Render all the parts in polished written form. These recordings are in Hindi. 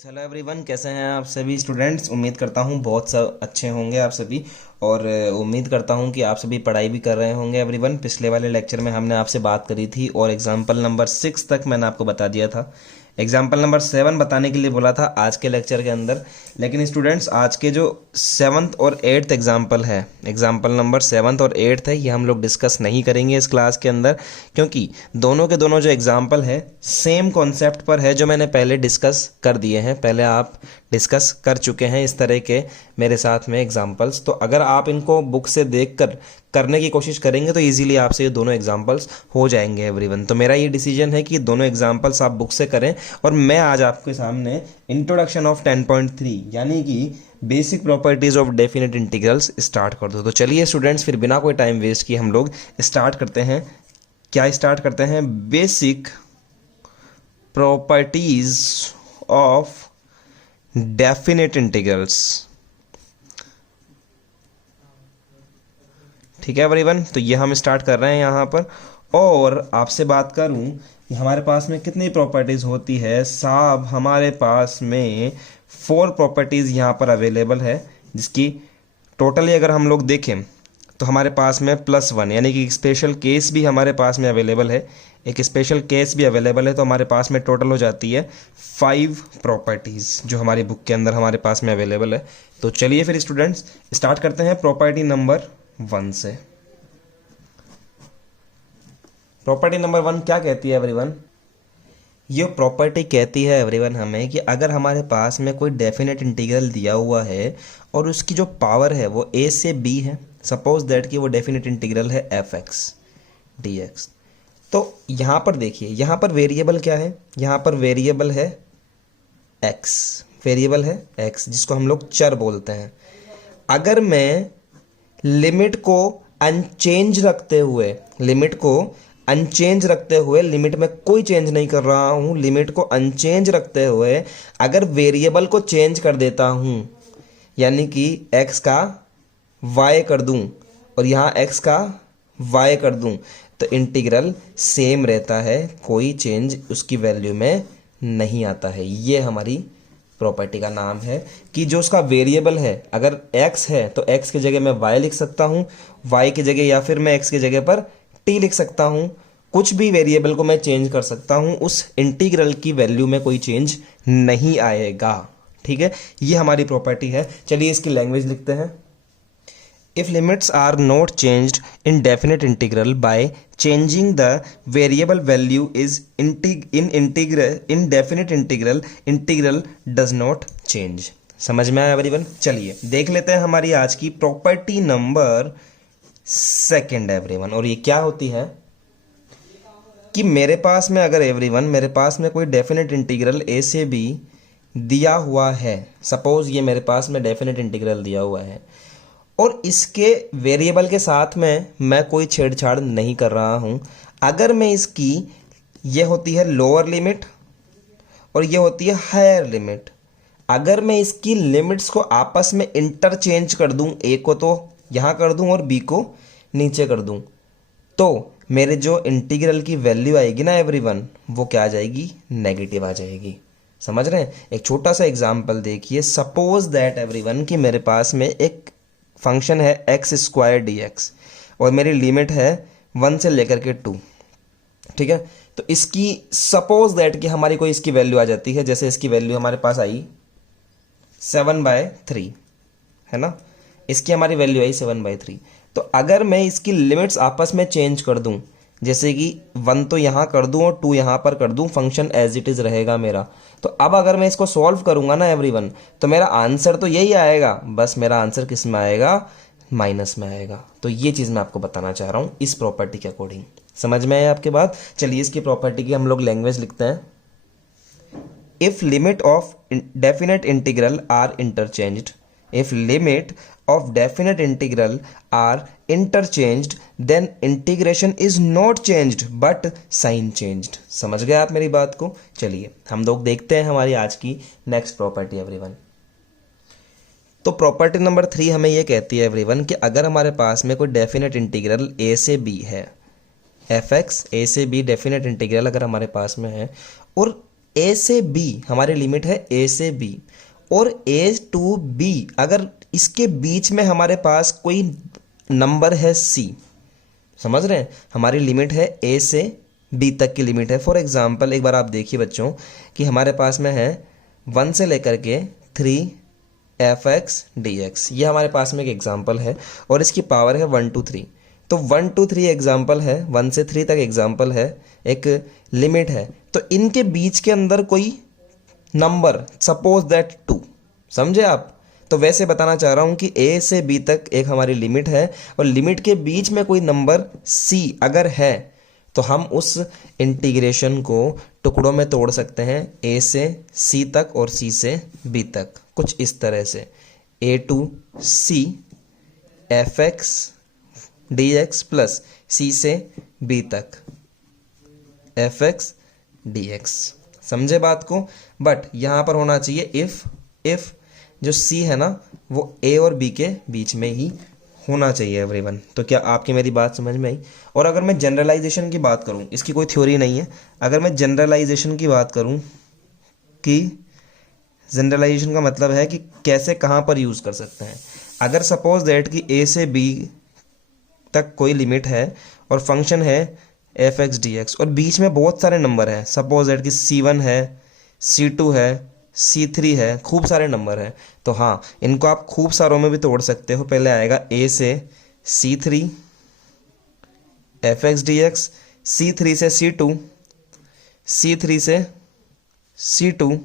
यस हेलो एवरीवन, कैसे हैं आप सभी स्टूडेंट्स। उम्मीद करता हूँ बहुत सब अच्छे होंगे आप सभी। और उम्मीद करता हूँ कि आप सभी पढ़ाई भी कर रहे होंगे एवरीवन। पिछले वाले लेक्चर में हमने आपसे बात करी थी और एग्जाम्पल नंबर 6 तक मैंने आपको बता दिया था। एग्जाम्पल नंबर 7 बताने के लिए बोला था आज के लेक्चर के अंदर। लेकिन स्टूडेंट्स आज के जो 7th और 8th एग्जाम्पल है, एग्जाम्पल नंबर 7th और 8th है, ये हम लोग डिस्कस नहीं करेंगे इस क्लास के अंदर, क्योंकि दोनों के दोनों जो एग्जाम्पल है सेम कॉन्सेप्ट पर है जो मैंने पहले डिस्कस कर दिए हैं। पहले आप डिस्कस कर चुके हैं इस तरह के मेरे साथ में एग्जाम्पल्स। तो अगर आप इनको बुक से देखकर करने की कोशिश करेंगे तो इजीली आपसे ये दोनों एग्जाम्पल्स हो जाएंगे एवरीवन। तो मेरा ये डिसीजन है कि दोनों एग्जाम्पल्स आप बुक से करें और मैं आज आपके सामने इंट्रोडक्शन ऑफ 10.3 यानी कि basic properties of definite integrals start कर दो। तो चलिए स्टूडेंट्स, फिर बिना कोई टाइम वेस्ट किए हम लोग स्टार्ट करते हैं। क्या स्टार्ट करते हैं? Basic properties of definite integrals. ठीक है एवरीवन, तो ये हम स्टार्ट कर रहे हैं यहाँ पर। और आपसे बात करूँ कि हमारे पास में कितनी प्रॉपर्टीज़ होती है साहब, हमारे पास में 4 प्रॉपर्टीज़ यहाँ पर अवेलेबल है, जिसकी टोटली अगर हम लोग देखें तो हमारे पास में +1 यानी कि स्पेशल केस भी हमारे पास में अवेलेबल है, एक स्पेशल केस भी अवेलेबल है। तो हमारे पास में टोटल हो जाती है 5 प्रॉपर्टीज़ जो हमारी बुक के अंदर हमारे पास में अवेलेबल है। तो चलिए फिर स्टूडेंट्स स्टार्ट करते हैं प्रॉपर्टी नंबर 1 से। प्रॉपर्टी नंबर 1 क्या कहती है एवरीवन? ये प्रॉपर्टी कहती है एवरीवन हमें कि अगर हमारे पास में कोई डेफिनेट इंटीग्रल दिया हुआ है और उसकी जो पावर है वो a से b है, सपोज दैट कि वो डेफिनेट इंटीग्रल है f(x) dx। तो यहाँ पर देखिए, यहाँ पर वेरिएबल क्या है? यहाँ पर वेरिएबल है x, वेरिएबल है x जिसको हम लोग चर बोलते हैं। अगर मैं लिमिट को अनचेंज रखते हुए, लिमिट में कोई चेंज नहीं कर रहा हूँ, लिमिट को अनचेंज रखते हुए अगर वेरिएबल को चेंज कर देता हूँ, यानी कि x का y कर दूँ और यहाँ x का y कर दूँ, तो इंटीग्रल सेम रहता है, कोई चेंज उसकी वैल्यू में नहीं आता है। ये हमारी प्रॉपर्टी का नाम है कि जो उसका वेरिएबल है, अगर x है तो x की जगह मैं y लिख सकता हूँ, y की जगह, या फिर मैं x की जगह पर t लिख सकता हूँ। कुछ भी वेरिएबल को मैं चेंज कर सकता हूँ, उस इंटीग्रल की वैल्यू में कोई चेंज नहीं आएगा। ठीक है, ये हमारी प्रॉपर्टी है। चलिए इसकी लैंग्वेज लिखते हैं। If limits are not changed in definite integral by changing the variable value is in definite integral does not change। समझ में आया एवरीवन? चलिए देख लेते हैं हमारी आज की प्रॉपर्टी नंबर 2 एवरीवन। और ये क्या होती है कि मेरे पास में अगर एवरीवन, मेरे पास में कोई डेफिनेट इंटीग्रल a से b दिया हुआ है, सपोज ये मेरे पास में डेफिनेट इंटीग्रल दिया हुआ है और इसके वेरिएबल के साथ में मैं कोई छेड़छाड़ नहीं कर रहा हूं। अगर मैं इसकी, ये होती है लोअर लिमिट और ये होती है हायर लिमिट, अगर मैं इसकी लिमिट्स को आपस में इंटरचेंज कर दूं, ए को तो यहाँ कर दूं और बी को नीचे कर दूं, तो मेरे जो इंटीग्रल की वैल्यू आएगी ना एवरीवन, वो क्या आ जाएगी? नेगेटिव आ जाएगी। समझ रहे हैं? एक छोटा सा एग्जाम्पल देखिए। सपोज दैट एवरीवन कि मेरे पास में एक फंक्शन है x² dx और मेरी लिमिट है 1 से लेकर के 2। ठीक है, तो इसकी सपोज दैट कि हमारी कोई इसकी वैल्यू आ जाती है, जैसे इसकी वैल्यू हमारे पास आई 7/3, है ना, इसकी हमारी वैल्यू आई 7/3। तो अगर मैं इसकी लिमिट्स आपस में चेंज कर दूं, जैसे कि 1 तो यहाँ कर दूं और 2 यहाँ पर कर दूं, फंक्शन एज इट इज़ रहेगा मेरा। तो अब अगर मैं इसको सॉल्व करूंगा ना एवरीवन, तो मेरा आंसर तो यही आएगा, बस मेरा आंसर किस में आएगा? माइनस में आएगा। तो ये चीज़ मैं आपको बताना चाह रहा हूँ इस प्रॉपर्टी के अकॉर्डिंग। समझ में आया आपके बात? चलिए इसकी प्रॉपर्टी की हम लोग लैंग्वेज लिखते हैं। If limit of definite integral are interchanged, if limit of definite integral are interchanged then integration is not changed but sign changed। समझ गए आप मेरी बात को? चलिए हम लोग देखते हैं हमारी आज की नेक्स्ट प्रॉपर्टी एवरीवन। तो प्रॉपर्टी नंबर 3 हमें ये कहती है एवरीवन कि अगर हमारे पास में कोई डेफिनेट इंटीग्रल a से b है, f(x) a से b डेफिनेट इंटीग्रल अगर हमारे पास में है और ए से बी, हमारी लिमिट है ए से बी, और ए टू बी अगर इसके बीच में हमारे पास कोई नंबर है सी, समझ रहे हैं, हमारी लिमिट है ए से बी तक की लिमिट है। फॉर एग्जांपल एक बार आप देखिए बच्चों कि हमारे पास में है 1 से लेकर के 3 एफ एक्स डी एक्स, ये हमारे पास में एक एग्जांपल है और इसकी पावर है 1 2 3। तो 1 2 3 एग्जांपल है, 1 से 3 तक एग्जांपल है, एक लिमिट है। तो इनके बीच के अंदर कोई नंबर, सपोज दैट 2, समझे आप। तो वैसे बताना चाह रहा हूं कि ए से बी तक एक हमारी लिमिट है और लिमिट के बीच में कोई नंबर सी अगर है तो हम उस इंटीग्रेशन को टुकड़ों में तोड़ सकते हैं, ए से सी तक और सी से बी तक, कुछ इस तरह से। A to c f x d x plus c से बी तक एफ एक्स डी एक्स, समझे बात को। बट यहां पर होना चाहिए इफ जो सी है ना वो ए और बी के बीच में ही होना चाहिए एवरीवन। तो क्या आपकी मेरी बात समझ में आई। और अगर मैं जनरलाइजेशन की बात करूं, इसकी कोई थ्योरी नहीं है, अगर मैं जनरलाइजेशन की बात करूं कि जनरलाइजेशन का मतलब है कि कैसे कहां पर यूज़ कर सकते हैं। अगर सपोज दैट कि ए से बी तक कोई लिमिट है और फंक्शन है एफ एक्स डी एक्स और बीच में बहुत सारे नंबर हैं, सपोज दैट कि C1 है, C2 है, C3 है, खूब सारे नंबर हैं। तो हाँ, इनको आप खूब सारों में भी तोड़ सकते हो। पहले आएगा ए से C3 F x d x, C3 से C2, C3 से C2,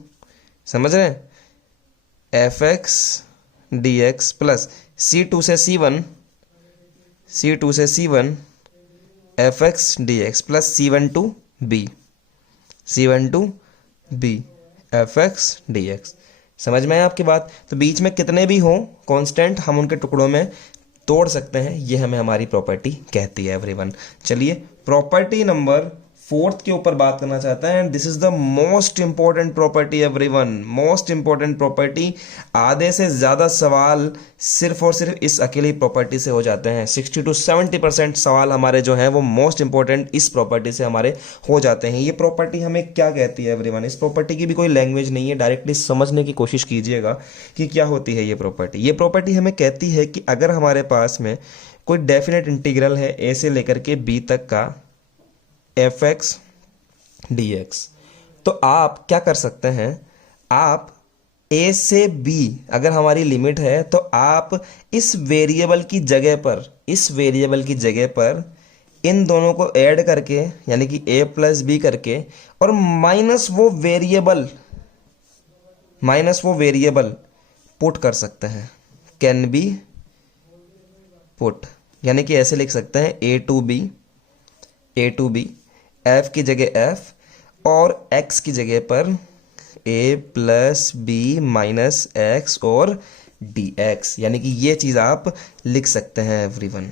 समझ रहे हैं, f x d x plus C2 से C1, C2 से C1 f x d x plus C1 to B, C1 to B f x d x. समझ में आया आपकी बात। तो बीच में कितने भी हों कांस्टेंट हम उनके टुकड़ों में तोड़ सकते हैं, ये हमें हमारी प्रॉपर्टी कहती है एवरीवन। चलिए प्रॉपर्टी नंबर 4 के ऊपर बात करना चाहता है, and this is the most important property everyone, most important property. आधे से ज़्यादा सवाल सिर्फ और सिर्फ इस अकेली प्रॉपर्टी से हो जाते हैं। 60 to 70% सवाल हमारे जो हैं वो मोस्ट इंपॉर्टेंट इस प्रॉपर्टी से हमारे हो जाते हैं। ये प्रॉपर्टी हमें क्या कहती है एवरीवन, इस प्रॉपर्टी की भी कोई लैंग्वेज नहीं है, डायरेक्टली समझने की कोशिश कीजिएगा कि क्या होती है ये प्रॉपर्टी। ये प्रॉपर्टी हमें कहती है कि अगर हमारे पास में कोई डेफिनेट इंटीग्रल है ए से लेकर के बी तक का एफ एक्स डी एक्स, तो आप क्या कर सकते हैं, आप ए से बी अगर हमारी लिमिट है तो आप इस वेरिएबल की जगह पर इन दोनों को ऐड करके यानी कि ए प्लस बी करके और माइनस वो वेरिएबल पुट कर सकते हैं, कैन बी पुट, यानी कि ऐसे लिख सकते हैं ए टू बी एफ की जगह एफ और एक्स की जगह पर ए प्लस बी माइनस एक्स और डी एक्स, यानी कि ये चीज़ आप लिख सकते हैं एवरीवन।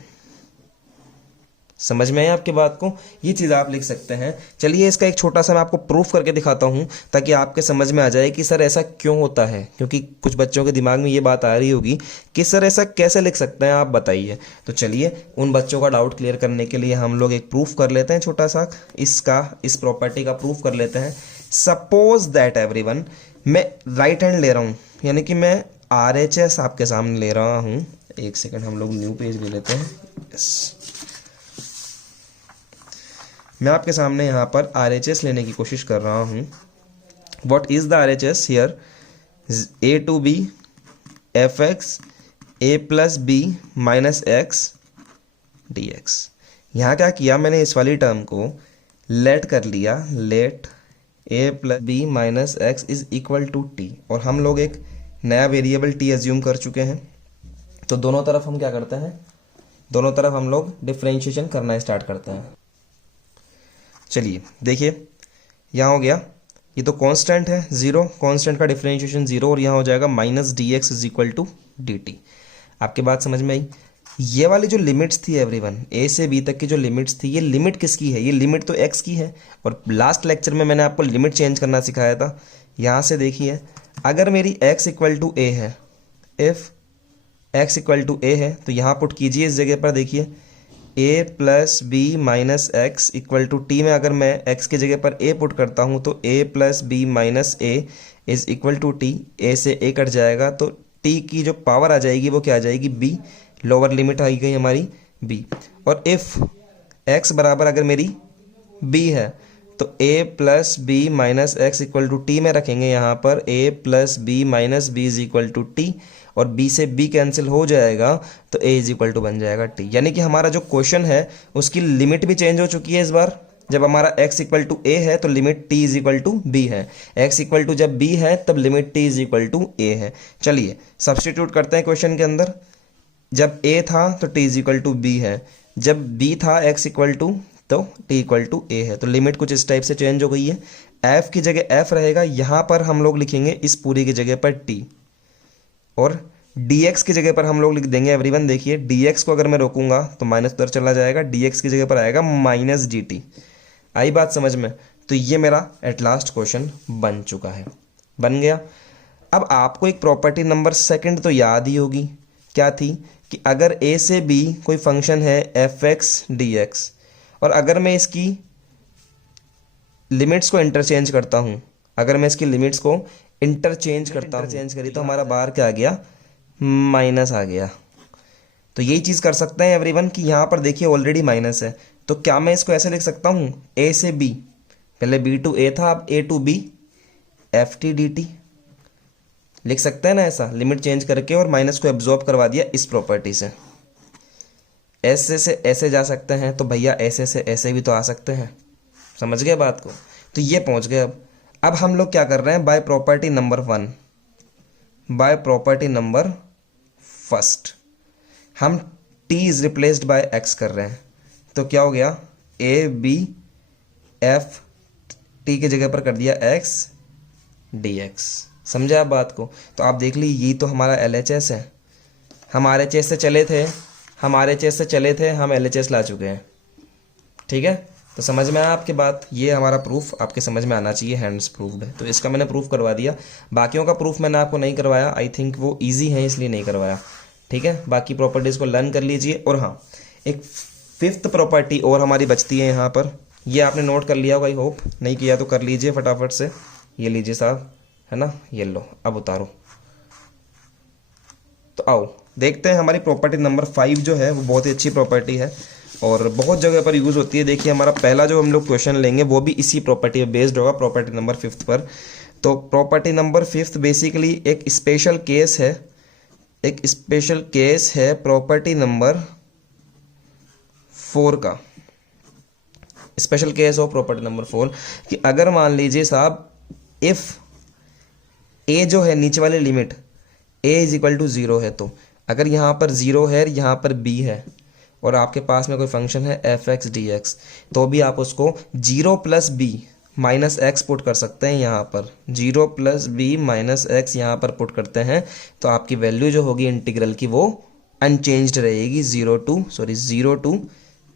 समझ में आया आपकी बात को, ये चीज़ आप लिख सकते हैं। चलिए इसका एक छोटा सा मैं आपको प्रूफ करके दिखाता हूँ ताकि आपके समझ में आ जाए कि सर ऐसा क्यों होता है, क्योंकि कुछ बच्चों के दिमाग में ये बात आ रही होगी कि सर ऐसा कैसे लिख सकते हैं, आप बताइए। तो चलिए उन बच्चों का डाउट क्लियर करने के लिए हम लोग एक प्रूफ कर लेते हैं छोटा सा, इस प्रॉपर्टी का प्रूफ कर लेते हैं। सपोज दैट एवरीवन मैं राइट हैंड ले रहा हूँ, यानी कि मैं RHS आपके सामने ले रहा हूँ। एक सेकेंड हम लोग न्यू पेज ले लेते हैं। यस, मैं आपके सामने यहाँ पर RHS लेने की कोशिश कर रहा हूँ। What is the RHS here? A to B f x a plus b minus x d x. यहाँ क्या किया मैंने, इस वाली टर्म को लेट कर लिया, let a plus b minus x is equal to t, और हम लोग एक नया वेरिएबल टी एज्यूम कर चुके हैं। तो दोनों तरफ हम क्या करते हैं, दोनों तरफ हम लोग डिफरेंशिएशन करना स्टार्ट करते हैं। चलिए देखिए यहाँ हो गया, ये तो कांस्टेंट है 0, कांस्टेंट का डिफरेंशिएशन 0, और यहाँ हो जाएगा minus d x is equal to d t. आपकी बात समझ में आई। ये वाली जो लिमिट्स थी एवरीवन, ए से बी तक की जो लिमिट्स थी, ये लिमिट किसकी है, ये लिमिट तो एक्स की है, और लास्ट लेक्चर में मैंने आपको लिमिट चेंज करना सिखाया था। यहाँ से देखिए, अगर मेरी एक्स इक्वल टू ए है, if x equal to a है, तो यहाँ पुट कीजिए इस जगह पर, देखिए a plus b minus x equal to t में अगर मैं एक्स की जगह पर ए पुट करता हूँ तो a plus b minus a is equal to t. A से ए कट जाएगा तो टी की जो पावर आ जाएगी वो क्या आ जाएगी, बी। लोअर लिमिट आई गई हमारी बी। और इफ़ एक्स बराबर अगर मेरी बी है तो a plus b minus x equal to t में रखेंगे यहाँ पर a plus b minus b is equal to t, और b से b कैंसिल हो जाएगा तो a इज इक्वल टू बन जाएगा t। यानी कि हमारा जो क्वेश्चन है उसकी लिमिट भी चेंज हो चुकी है इस बार। जब हमारा x इक्वल टू a है तो limit t is equal to b है, x इक्वल टू जब b है तब limit t is equal to a है। चलिए सब्सटीट्यूट करते हैं क्वेश्चन के अंदर। जब a था तो t is equal to b है, जब b था x इक्वल टू तो t इक्वल टू a है। तो लिमिट कुछ इस टाइप से चेंज हो गई है। f की जगह f रहेगा, यहाँ पर हम लोग लिखेंगे इस पूरी की जगह पर t, और dx की जगह पर हम लोग लिख देंगे एवरीवन। देखिए dx को अगर मैं रोकूंगा तो माइनस उधर चला जाएगा, dx की जगह पर आएगा माइनस dt। आई बात समझ में? तो ये मेरा एट लास्ट क्वेश्चन बन चुका है, बन गया। अब आपको एक प्रॉपर्टी नंबर सेकंड तो याद ही होगी, क्या थी कि अगर a से b कोई फंक्शन है f(x) dx, और अगर मैं इसकी लिमिट्स को इंटरचेंज करता हूँ, अगर मैं इसकी लिमिट्स को इंटरचेंज करी तो हमारा बाहर क्या आ गया, माइनस आ गया। तो यही चीज़ कर सकते हैं एवरीवन कि यहाँ पर देखिए ऑलरेडी माइनस है, तो क्या मैं इसको ऐसे लिख सकता हूँ a से b, पहले b टू a था अब a to b ft dt लिख सकते हैं ना ऐसा, लिमिट चेंज करके और माइनस को एब्जॉर्ब करवा दिया इस प्रॉपर्टी से। ऐसे से ऐसे जा सकते हैं तो भैया ऐसे से ऐसे भी तो आ सकते हैं, समझ गए बात को? तो ये पहुंच गए। अब हम लोग क्या कर रहे हैं, by property number 1, by property number first हम t is replaced by x कर रहे हैं। तो क्या हो गया, a b f t की जगह पर कर दिया x dx। समझे आप बात को? तो आप देख लीजिए ये तो हमारा LHS है, हम RHS से चले थे, हम RHS से चले थे, हम LHS ला चुके हैं। ठीक है, तो समझ में आया आपकी बात? ये हमारा प्रूफ आपके समझ में आना चाहिए, हैंड्स प्रूफ्ड है। तो इसका मैंने प्रूफ करवा दिया, बाकियों का प्रूफ मैंने आपको नहीं करवाया, आई थिंक वो इजी है इसलिए नहीं करवाया। ठीक है, बाकी प्रॉपर्टीज़ को लर्न कर लीजिए। और हाँ, एक फिफ्थ प्रॉपर्टी और हमारी बचती है यहाँ पर, ये आपने नोट कर लिया होगा, आई होप, नहीं किया तो कर लीजिए फटाफट से। ये लीजिए साहब, है ना, ये लो, अब उतारो। तो आओ देखते हैं हमारी प्रॉपर्टी नंबर 5 जो है वो बहुत ही अच्छी प्रॉपर्टी है और बहुत जगह पर यूज़ होती है। देखिए हमारा पहला जो हम लोग क्वेश्चन लेंगे वो भी इसी प्रॉपर्टी पे बेस्ड होगा, प्रॉपर्टी नंबर 5 पर। तो प्रॉपर्टी नंबर 5 बेसिकली एक स्पेशल केस है, एक स्पेशल केस है प्रॉपर्टी नंबर 4 का। स्पेशल केस हो प्रॉपर्टी नंबर 4 कि अगर मान लीजिए साहब इफ़ ए जो है नीचे वाली limit a is equal to 0 है, तो अगर यहाँ पर 0 है, यहाँ पर b है और आपके पास में कोई फंक्शन है f(x) dx, तो भी आप उसको 0 plus b minus x put कर सकते हैं। यहाँ पर 0 प्लस b माइनस एक्स यहाँ पर पुट करते हैं तो आपकी वैल्यू जो होगी इंटीग्रल की वो अनचेंज्ड रहेगी। 0 टू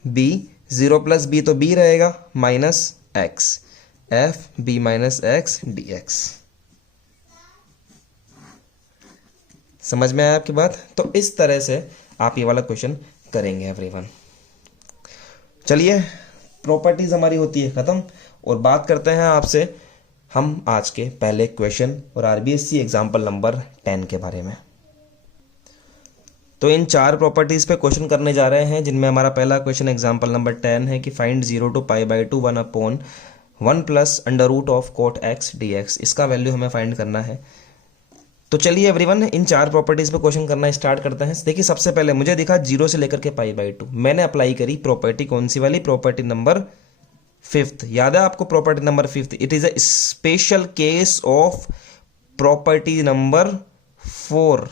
b, 0 प्लस b तो b रहेगा minus x, f b minus x dx। समझ में आया आपकी बात? तो इस तरह से आप ये वाला क्वेश्चन करेंगे एवरीवन। चलिए प्रॉपर्टीज हमारी होती है खत्म और बात करते हैं आपसे हम आज के पहले क्वेश्चन और आरबीएससी एग्जाम्पल नंबर 10 के बारे में। तो इन 4 प्रॉपर्टीज पे क्वेश्चन करने जा रहे हैं, जिनमें हमारा पहला क्वेश्चन एग्जाम्पल नंबर 10 है कि find 0 to π/2 1/1 plus under root of cot x dx। इसका वैल्यू हमें फाइंड करना है। तो चलिए एवरीवन इन 4 प्रॉपर्टीज पे क्वेश्चन करना स्टार्ट करते हैं। देखिए सबसे पहले मुझे दिखा 0 से लेकर के π/2, मैंने अप्लाई करी प्रॉपर्टी, कौन सी वाली, प्रॉपर्टी नंबर 5। याद है आपको property number 5? It is a special case of property number 4।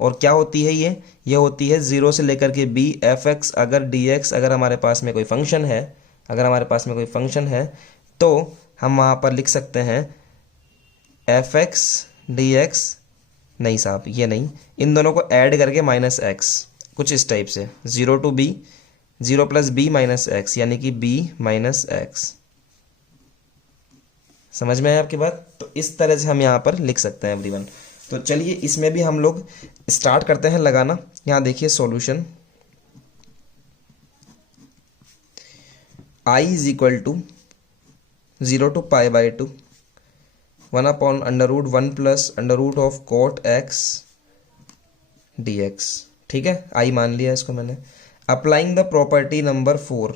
और क्या होती है ये होती है 0 से लेकर के b f(x) अगर dx, अगर हमारे पास में कोई फंक्शन है, अगर हमारे पास में कोई फंक्शन है तो हम वहाँ पर लिख सकते हैं f(x) dx, नहीं साहब ये नहीं, इन दोनों को ऐड करके माइनस एक्स, कुछ इस टाइप से 0 to b, 0 plus b minus x, यानी कि b माइनस एक्स। समझ में आया आपकी बात? तो इस तरह से हम यहाँ पर लिख सकते हैं एवरीवन। तो चलिए इसमें भी हम लोग स्टार्ट करते हैं लगाना। यहाँ देखिए solution, I is equal to 0 to π/2 1/√1 plus under root of cot x dx। ठीक है, आई मान लिया इसको मैंने। अप्लाइंग द प्रॉपर्टी नंबर 4,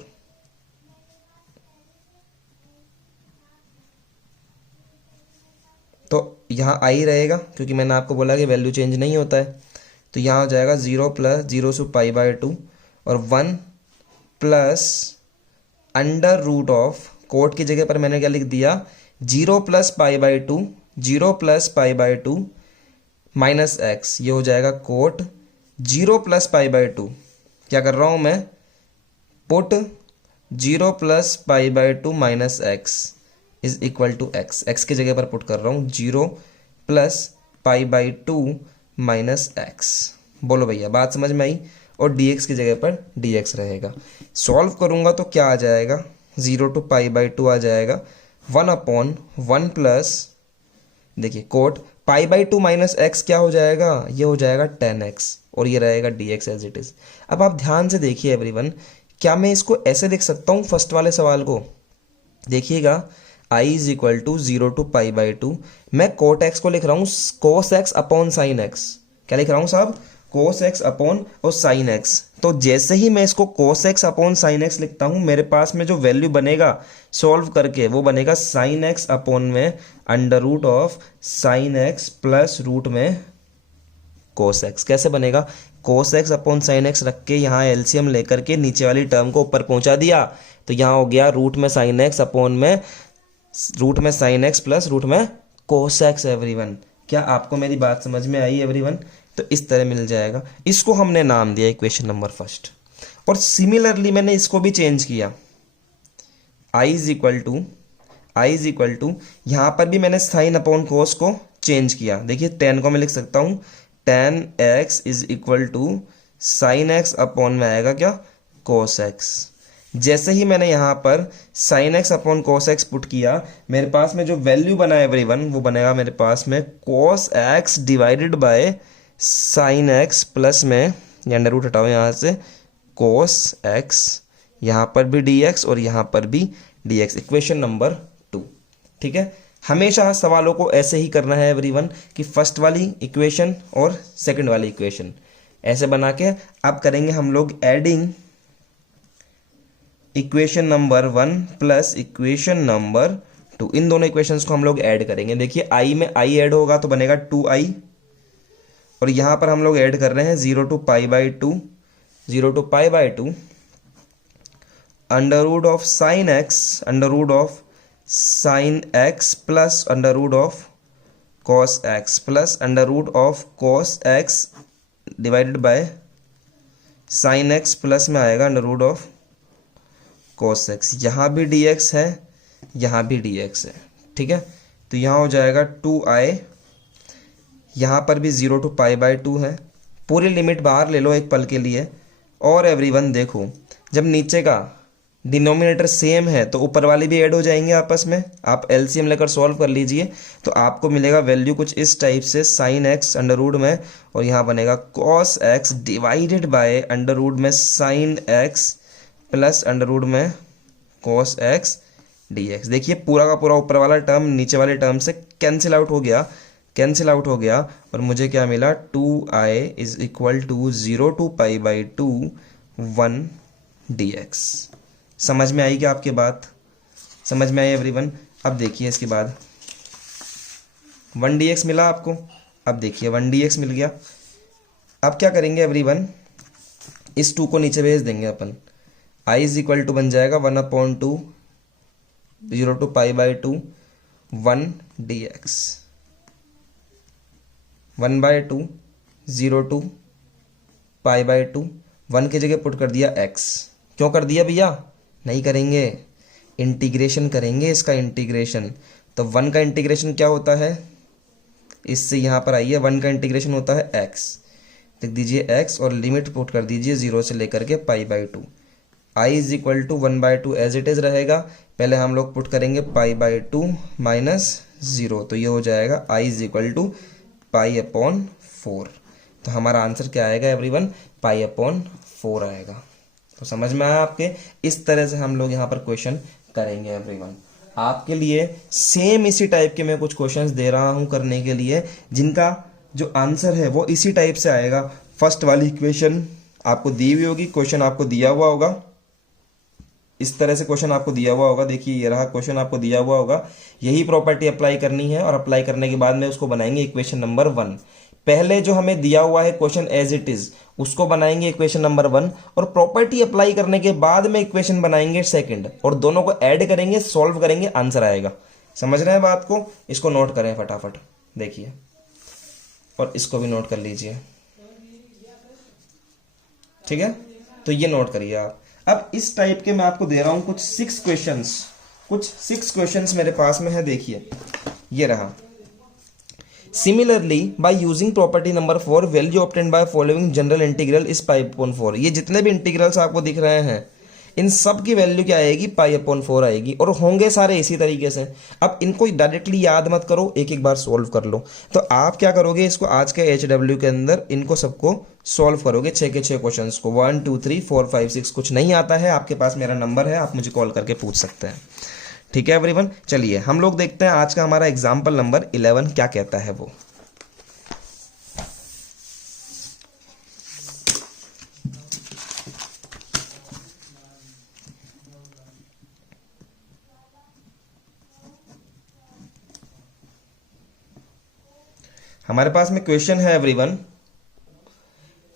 तो यहाँ आई रहेगा क्योंकि मैंने आपको बोला कि वैल्यू चेंज नहीं होता है। तो यहाँ हो जाएगा 0 + 0 से π/2 और 1 plus under root of cot की जगह पर मैंने क्या लिख दिया 0 + π/2 0 + π/2 माइनस एक्स। ये हो जाएगा कोट 0 + π/2। क्या कर रहा हूँ मैं, put 0 + π/2 minus x is equal to x. X की जगह पर पुट कर रहा हूँ 0 + π/2 माइनस एक्स। बोलो भैया बात समझ में आई। और dx की जगह पर dx रहेगा। सॉल्व करूँगा तो क्या आ जाएगा 0 to π/2 आ जाएगा 1/1 प्लस, देखिए कोट π/2 माइनस एक्स क्या हो जाएगा, ये हो जाएगा 10x और ये रहेगा dx एज इट इज। अब आप ध्यान से देखिए एवरीवन, क्या मैं इसको ऐसे लिख सकता हूँ फर्स्ट वाले सवाल को, देखिएगा i is equal to 0 to π/2। मैं कोट एक्स को लिख रहा हूँ कोस एक्स अपॉन साइन एक्स। क्या लिख रहा हूँ साहब, कोस एक्स अपॉन और साइन एक्स। तो जैसे ही मैं इसको कोस एक्स अपॉन साइन एक्स लिखता हूँ, मेरे पास में जो वैल्यू बनेगा सॉल्व करके वो बनेगा साइन एक्स अपॉन में under root of sine x plus root में कोस एक्स। कैसे बनेगा, cos x upon sine x रख के यहाँ एलसीएम लेकर के नीचे वाली टर्म को ऊपर पहुंचा दिया, तो यहाँ हो गया रूट में साइन एक्स अपॉन में रूट में साइन एक्स प्लस रूट में कोस एक्स। एवरीवन क्या आपको मेरी बात समझ में आई एवरीवन? तो इस तरह मिल जाएगा। इसको हमने नाम दिया इक्वेशन नंबर फर्स्ट। और सिमिलरली मैंने इसको भी चेंज किया, i इज इक्वल टू यहाँ पर भी मैंने साइन अपॉन कोस को चेंज किया। देखिए 10 को मैं लिख सकता हूँ 10x is equal to sine x upon में आएगा क्या, कोस एक्स। जैसे ही मैंने यहाँ पर sign x upon cos x put किया, मेरे पास में जो वैल्यू बना एवरीवन वो बनेगा मेरे पास में cos x divided by sine x plus में, ये अंडर रूट हटाओ यहाँ से, कोस एक्स, यहाँ पर भी dx और यहाँ पर भी dx। Equation number 2। ठीक है, हमेशा सवालों को ऐसे ही करना है एवरीवन कि फर्स्ट वाली इक्वेशन और सेकंड वाली इक्वेशन ऐसे बना के अब करेंगे हम लोग adding equation number 1 plus equation number 2। इन दोनों इक्वेशंस को हम लोग ऐड करेंगे। देखिए i में i ऐड होगा तो बनेगा 2i और यहाँ पर हम लोग ऐड कर रहे हैं 0 to π/2 under root of sine x plus under root of cos x plus under root of cos x divided by sine x plus में आएगा under root of cos x. यहाँ भी dx है, यहाँ भी dx है। ठीक है, तो यहाँ हो जाएगा 2i, यहाँ पर भी 0 to π/2 है। पूरी लिमिट बाहर ले लो एक पल के लिए। और एवरीवन देखो, जब नीचे का डिनोमिनेटर सेम है तो ऊपर वाले भी ऐड हो जाएंगे आपस में। आप एलसीएम लेकर सॉल्व कर लीजिए तो आपको मिलेगा वैल्यू कुछ इस टाइप से, साइन एक्स अंडर रूट में और यहाँ बनेगा cos x divided by under root में sine x plus under root में कॉस एक्स dx। देखिए पूरा का पूरा ऊपर वाला टर्म नीचे वाले टर्म से कैंसिल आउट हो गया और मुझे क्या मिला, 2i is equal to 0 to π/2 1 dx। समझ में आई क्या आपकी बात? समझ में आई एवरीवन? अब देखिए इसके बाद 1 dx मिला आपको। अब देखिए 1 dx मिल गया। अब क्या करेंगे एवरीवन, इस 2 को नीचे भेज देंगे अपन। i इज इक्वल टू बन जाएगा 1/2 0 to π/2 1 dx 1/2 0 to π/2 1 की जगह पुट कर दिया x। क्यों कर दिया भैया? नहीं करेंगे, इंटीग्रेशन करेंगे इसका इंटीग्रेशन। तो 1 का इंटीग्रेशन क्या होता है, इससे यहाँ पर आइए, 1 का इंटीग्रेशन होता है x। लिख दीजिए x और लिमिट पुट कर दीजिए 0 से लेकर के π/2। i is equal to 1/2 as it is रहेगा। पहले हम लोग पुट करेंगे π/2 माइनस 0, तो ये हो जाएगा i इज इक्वल टू π/4। तो हमारा आंसर क्या आएगा एवरीवन, π/4 आएगा। तो समझ में आया आपके? इस तरह से हम लोग यहाँ पर क्वेश्चन करेंगे एवरीवन। आपके लिए सेम इसी टाइप के मैं कुछ क्वेश्चंस दे रहा हूँ करने के लिए, जिनका जो आंसर है वो इसी टाइप से आएगा। फर्स्ट वाली इक्वेशन आपको दी हुई होगी, क्वेश्चन आपको दिया हुआ होगा, इस तरह से क्वेश्चन आपको दिया हुआ होगा। देखिए ये रहा क्वेश्चन आपको दिया हुआ होगा, यही प्रॉपर्टी अप्लाई करनी है और अप्लाई करने के बाद में उसको बनाएंगे इक्वेशन नंबर 1। पहले जो हमें दिया हुआ है क्वेश्चन एज इट इज, उसको बनाएंगे इक्वेशन नंबर 1, और प्रॉपर्टी अप्लाई करने के बाद में इक्वेशन बनाएंगे सेकंड, और दोनों को ऐड करेंगे, सॉल्व करेंगे, आंसर आएगा। समझ रहे हैं बात को? इसको नोट करें फटाफट, देखिए, और इसको भी नोट कर लीजिए, ठीक है? तो ये नोट करिए आप। अब इस टाइप के मैं आपको दे रहा हूं कुछ 6 क्वेश्चंस मेरे पास में है। देखिए ये रहा। Similarly by using property number 4 value obtained by following general integral is π/4। ये जितने भी इंटीग्रल्स आपको दिख रहे हैं, इन सब की वैल्यू क्या आएगी? π/4 आएगी, और होंगे सारे इसी तरीके से। अब इनको डायरेक्टली याद मत करो, एक एक बार सॉल्व कर लो। तो आप क्या करोगे, इसको आज के HW के अंदर इनको सबको सॉल्व करोगे, 6 के 6 क्वेश्चंस को। 1 2 3 4 5 6। कुछ नहीं आता है, आपके पास मेरा नंबर है, आप मुझे कॉल करके पूछ सकते हैं। ठीक है एवरीवन, चलिए हम लोग देखते हैं आज का हमारा एग्जाम्पल नंबर 11 क्या कहता है वो। हमारे पास में क्वेश्चन है एवरीवन,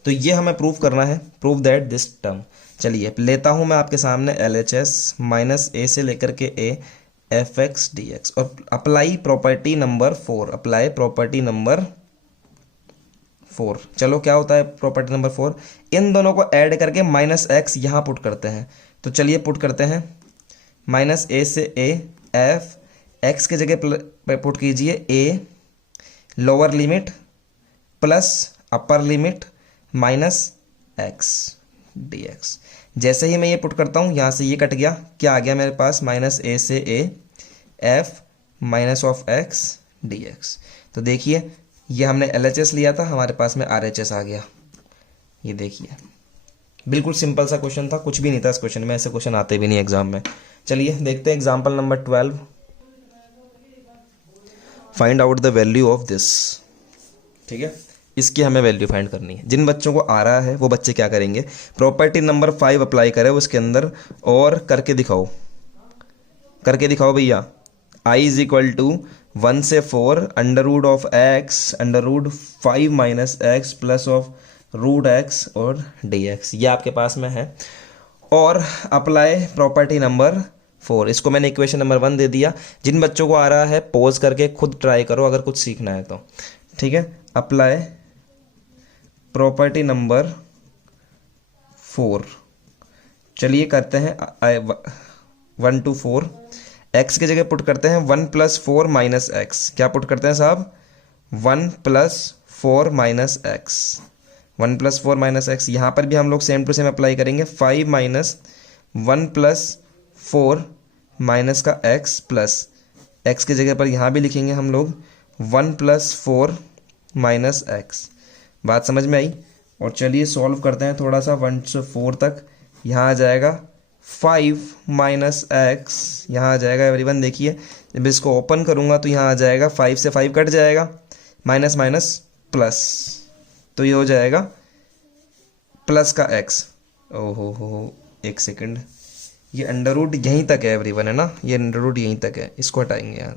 तो ये हमें प्रूव करना है, प्रूव दैट दिस टर्म। चलिए लेता हूं मैं आपके सामने LHS माइनस ए से लेकर के ए fx dx, और apply property number 4, apply property number 4। चलो क्या होता है प्रॉपर्टी नंबर 4? इन दोनों को ऐड करके -x यहां पुट करते हैं। तो चलिए पुट करते हैं, -a से a f, x के जगह पुट कीजिए a lower limit plus upper limit minus x dx। जैसे ही मैं ये पुट करता हूँ, यहाँ से ये कट गया, क्या आ गया मेरे पास? -a से a f minus of x dx। तो देखिए ये हमने LHS लिया था, हमारे पास में RHS आ गया। ये देखिए बिल्कुल सिंपल सा क्वेश्चन था, कुछ भी नहीं था इस क्वेश्चन में, ऐसे क्वेश्चन आते भी नहीं एग्जाम में। चलिए देखते हैं example number 12। Find out the value of this. ठीक है, इसकी हमें वैल्यू फाइंड करनी है। जिन बच्चों को आ रहा है वो बच्चे क्या करेंगे, प्रॉपर्टी नंबर 5 अप्लाई करें उसके अंदर, और करके दिखाओ भैया। I इज इक्वल टू 1 से 4 under root of x under root 5 minus x plus of root x और dx, ये आपके पास में है। और अप्लाई प्रॉपर्टी नंबर 4, इसको मैंने इक्वेशन नंबर 1 दे दिया। जिन बच्चों को आ रहा है पॉज करके खुद ट्राई करो अगर कुछ सीखना है तो, ठीक है। अप्लाई प्रॉपर्टी नंबर 4, चलिए करते हैं 1 to 4। x की जगह पुट करते हैं 1 + 4 माइनस एक्स। क्या पुट करते हैं साहब? 1 + 4 माइनस एक्स, 1 + 4 माइनस एक्स। यहाँ पर भी हम लोग सेम टू सेम अप्लाई करेंगे, 5 माइनस 1 + 4 माइनस का x प्लस x की जगह पर यहाँ भी लिखेंगे हम लोग 1 + 4 माइनस एक्स। बात समझ में आई? और चलिए सॉल्व करते हैं थोड़ा सा 1 से 4 तक। यहाँ आ जाएगा 5 माइनस एक्स, यहाँ आ जाएगा एवरीवन। देखिए जब इसको ओपन करूँगा तो यहाँ आ जाएगा 5 से 5 कट जाएगा, माइनस माइनस प्लस, तो ये हो जाएगा प्लस का x। ओहो हो, एक सेकंड, ये अंडर रूट यहीं तक है एवरीवन, है ना? ये अंडर रूट यहीं तक है, इसको हटाएंगे यहाँ।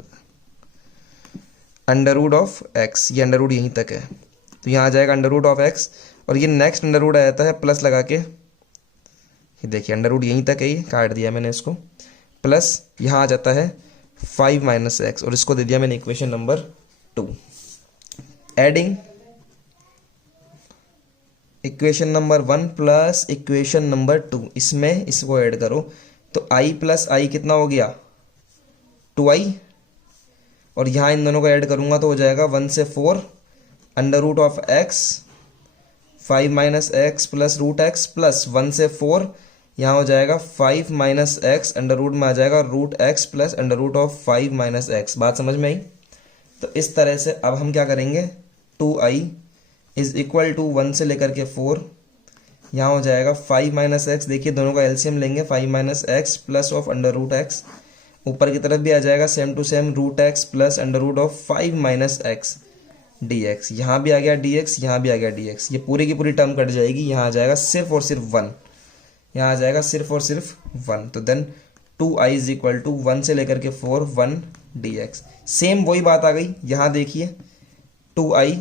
अंडर रूट ऑफ x, ये अंडर रूट यहीं तक है, तो यहाँ आ जाएगा अंडर रूट ऑफ x, और ये नेक्स्ट अंडर रूट आ जाता है प्लस लगा के। ये देखिए अंडर रूट यहीं तक है, ये काट दिया मैंने इसको, प्लस यहाँ आ जाता है 5 माइनस एक्स, और इसको दे दिया मैंने equation number 2। Adding equation number 1 plus equation number 2, इसमें इसको ऐड करो तो i प्लस आई कितना हो गया? 2i, और यहाँ इन दोनों को ऐड करूँगा तो हो जाएगा 1 से 4 under root of x, 5 minus x plus root x plus 1 से 4, यहाँ हो जाएगा 5 माइनस एक्स, अंडर रूट में आ जाएगा root x plus under root of 5 minus x. बात समझ में आई? तो इस तरह से अब हम क्या करेंगे, 2i इज इक्वल टू 1 से लेकर के 4, यहाँ हो जाएगा 5 माइनस एक्स, देखिए दोनों का एलसीएम लेंगे, 5 minus x plus of under root x, ऊपर की तरफ भी आ जाएगा same to same root x plus under root of 5 minus x d x, यहाँ भी आ गया डी एक्स, यहाँ भी आ गया डी एक्स, ये पूरी की पूरी टर्म कट जाएगी, यहाँ आ जाएगा सिर्फ और सिर्फ 1, यहाँ आ जाएगा सिर्फ और सिर्फ 1, तो then 2i is equal to 1 से लेकर के 4 1 डी एक्स। सेम वही बात आ गई, यहाँ देखिए 2i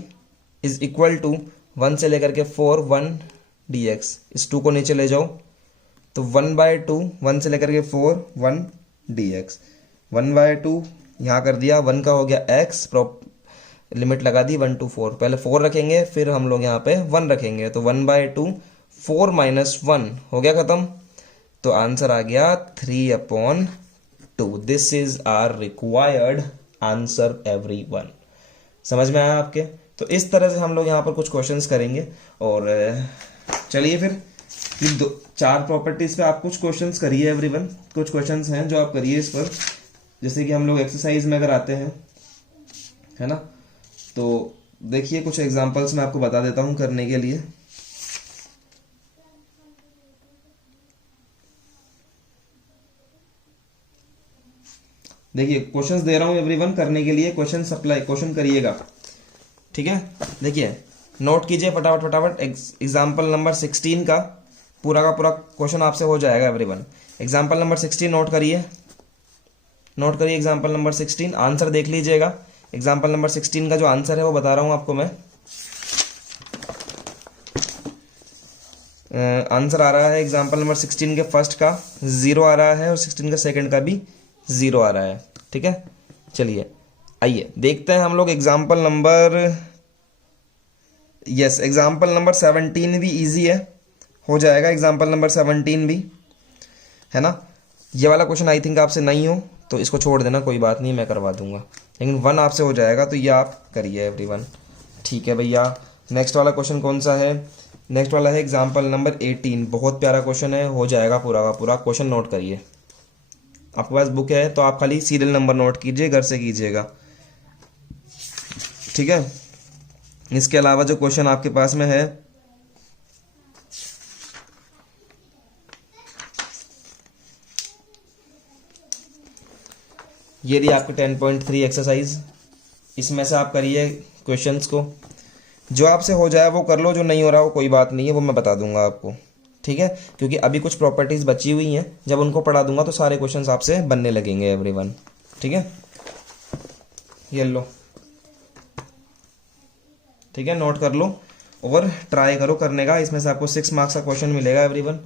इज इक्वल टू 1 से लेकर के 4 1 डी एक्स, इस 2 को नीचे ले जाओ तो 1/2 1 से लेकर के 4 1 डी एक्स, 1/2 यहाँ कर दिया, 1 का हो गया x, लिमिट लगा दी 1 to 4, पहले 4 रखेंगे फिर हम लोग यहाँ पे 1 रखेंगे, तो 1/2 4 माइनस 1 हो गया खत्म, तो आंसर आ गया 3/2। This is our required answer everyone. समझ में आया आपके? तो इस तरह से हम लोग यहाँ पर कुछ क्वेश्चंस करेंगे। और चलिए फिर 4 प्रॉपर्टीज पे आप कुछ क्वेश्चंस करिए एवरीवन, कुछ क्वेश्चंस हैं जो आप करिए इस पर, जैसे कि हम लोग एक्सरसाइज में अगर आते हैं, है ना, तो देखिए कुछ एग्जांपल्स मैं आपको बता देता हूं करने के लिए। देखिए क्वेश्चंस दे रहा हूं एवरीवन करने के लिए, क्वेश्चन करिएगा, ठीक है। देखिए नोट कीजिए फटाफट फटाफट, एग्जाम्पल नंबर 16 का पूरा क्वेश्चन आपसे हो जाएगा एवरीवन। एग्जाम्पल नंबर 16 नोट करिए एग्जाम्पल नंबर 16, आंसर देख लीजिएगा। एग्जाम्पल नंबर 16 का जो आंसर है वो बता रहा हूं आपको मैं। आंसर आ रहा है एग्जाम्पल नंबर 16 के फर्स्ट का 0 आ रहा है और 16 का सेकंड का भी 0 आ रहा है, ठीक है। चलिए आइए देखते हैं हम लोग एग्जाम्पल नंबर, एग्जाम्पल नंबर 17 भी इजी है, हो जाएगा एग्जाम्पल नंबर 17 भी, है ना। ये वाला क्वेश्चन आई थिंक आपसे नहीं हो तो इसको छोड़ देना, कोई बात नहीं, मैं करवा दूंगा, लेकिन 1 आपसे हो जाएगा तो ये आप करिए एवरीवन, ठीक है भैया। नेक्स्ट वाला क्वेश्चन कौन सा है? नेक्स्ट वाला है एग्जाम्पल नंबर 18, बहुत प्यारा क्वेश्चन है, हो जाएगा पूरा का पूरा। क्वेश्चन नोट करिए, आपके पास बुक है तो आप खाली सीरियल नंबर नोट कीजिए, घर से कीजिएगा, ठीक है। इसके अलावा जो क्वेश्चन आपके पास में है, ये रही आपके 10.3 एक्सरसाइज, इसमें से आप करिए क्वेश्चंस को, जो आपसे हो जाए वो कर लो, जो नहीं हो रहा वो कोई बात नहीं है, वो मैं बता दूंगा आपको, ठीक है। क्योंकि अभी कुछ प्रॉपर्टीज बची हुई हैं, जब उनको पढ़ा दूंगा तो सारे क्वेश्चंस आपसे बनने लगेंगे एवरीवन, ठीक है। ये लो, ठीक है, नोट कर लो और ट्राई करो करने का, इसमें से आपको 6 मार्क्स का क्वेश्चन मिलेगा एवरीवन,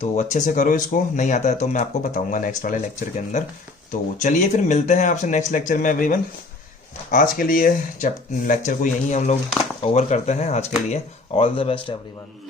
तो अच्छे से करो इसको, नहीं आता है तो मैं आपको बताऊंगा नेक्स्ट वाले लेक्चर के अंदर। तो चलिए फिर मिलते हैं आपसे नेक्स्ट लेक्चर में एवरीवन। आज के लिए लेक्चर को यहीं हम लोग ओवर करते हैं, आज के लिए ऑल द बेस्ट एवरीवन।